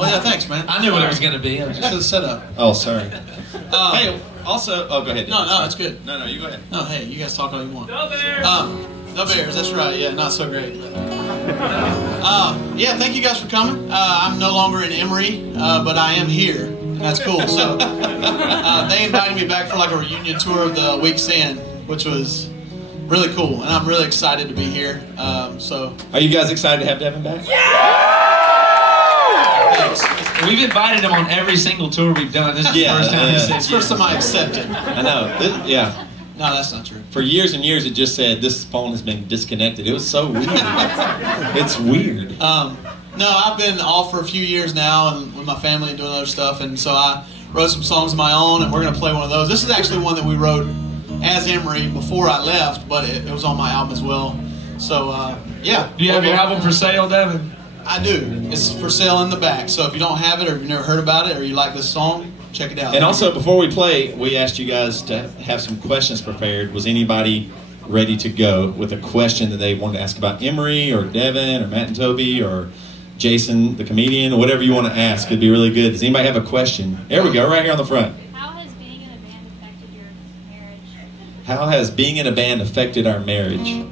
Well, yeah, thanks, man. I knew what it was going to be. I was Just the setup. Oh, sorry. Hey, also, oh, go ahead. No, it's good. No, you go ahead. No, hey, you guys talk all you want. Go Bears! No Bears, that's right. Yeah, not so great. Yeah, thank you guys for coming. I'm no longer in Emery, but I am here, and that's cool. So they invited me back for like a reunion tour of the Week's End, which was really cool, and I'm really excited to be here. So, are you guys excited to have Devin back? Yeah! We've invited him on every single tour we've done. This is the first time it's the first time I accepted. I know. Yeah. No, that's not true. For years and years, it just said this phone has been disconnected. It was so weird. It's weird. No, I've been off for a few years now, and with my family and doing other stuff, and so I wrote some songs of my own, and we're going to play one of those. This is actually one that we wrote as Emery before I left, but it was on my album as well. So, yeah. Do you have your album for sale, Devin? I do. It's for sale in the back. So if you don't have it, or you've never heard about it, or you like this song, check it out. And also, before we play, we asked you guys to have some questions prepared. Was anybody ready to go with a question that they wanted to ask about Emery, or Devin, or Matt and Toby, or Jason, the comedian, or whatever you want to ask? It'd be really good. Does anybody have a question? There we go, right here on the front. How has being in a band affected your marriage? How has being in a band affected our marriage?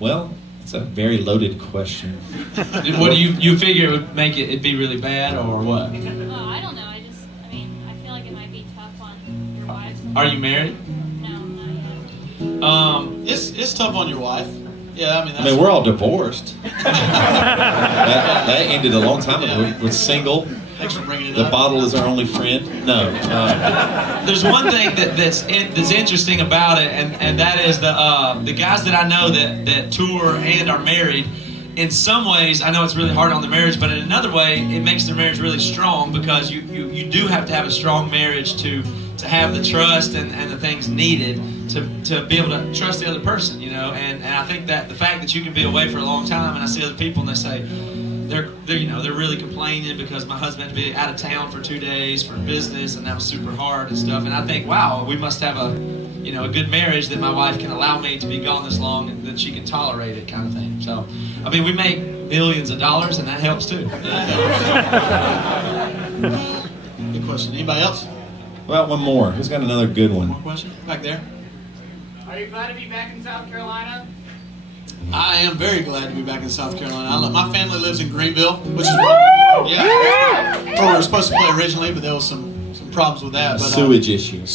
Well, it's a very loaded question. What do you figure it would make it'd be really bad, or what? Well, I don't know. I feel like it might be tough on your wives. Are you married? No, not yet. It's tough on your wife. Yeah, I mean, we're all divorced. that ended a long time ago. We're single. Thanks for bringing it The up. bottle is our only friend. No. There's one thing that's interesting about it, and that is the guys that I know that tour and are married. In some ways, I know it's really hard on the marriage, but in another way, it makes their marriage really strong, because you do have to have a strong marriage to have the trust and the things needed to be able to trust the other person, you know. And I think that the fact that you can be away for a long time, and I see other people and they say they're really complaining because my husband had to be out of town for 2 days for business, and that was super hard and stuff. And I think, wow, we must have a good marriage that my wife can allow me to be gone this long and that she can tolerate it, kind of thing. So, I mean, we make millions of dollars, and that helps too. Good question. Anybody else? Well, one more. Who's got another good one? More question? Back there. Are you glad to be back in South Carolina? I am very glad to be back in South Carolina. My family lives in Greenville, which is where we were supposed to play originally, but there was some problems with that. But, Sewage issue.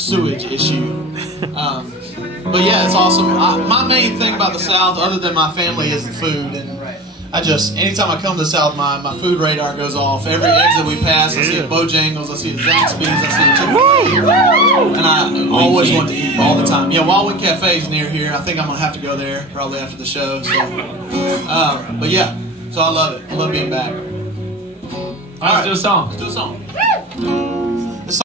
But yeah, it's awesome. My main thing about the South, other than my family, is the food. And anytime I come to the South, my food radar goes off. Every exit we pass, I see a Bojangles, I see a Zaxby's, I see a Chick-fil-A. And I always want to eat all the time. Yeah, Wild Wing Cafe is near here. I think I'm going to have to go there probably after the show. So. But yeah, so I love it. I love being back. All right, let's do a song. Let's do a song.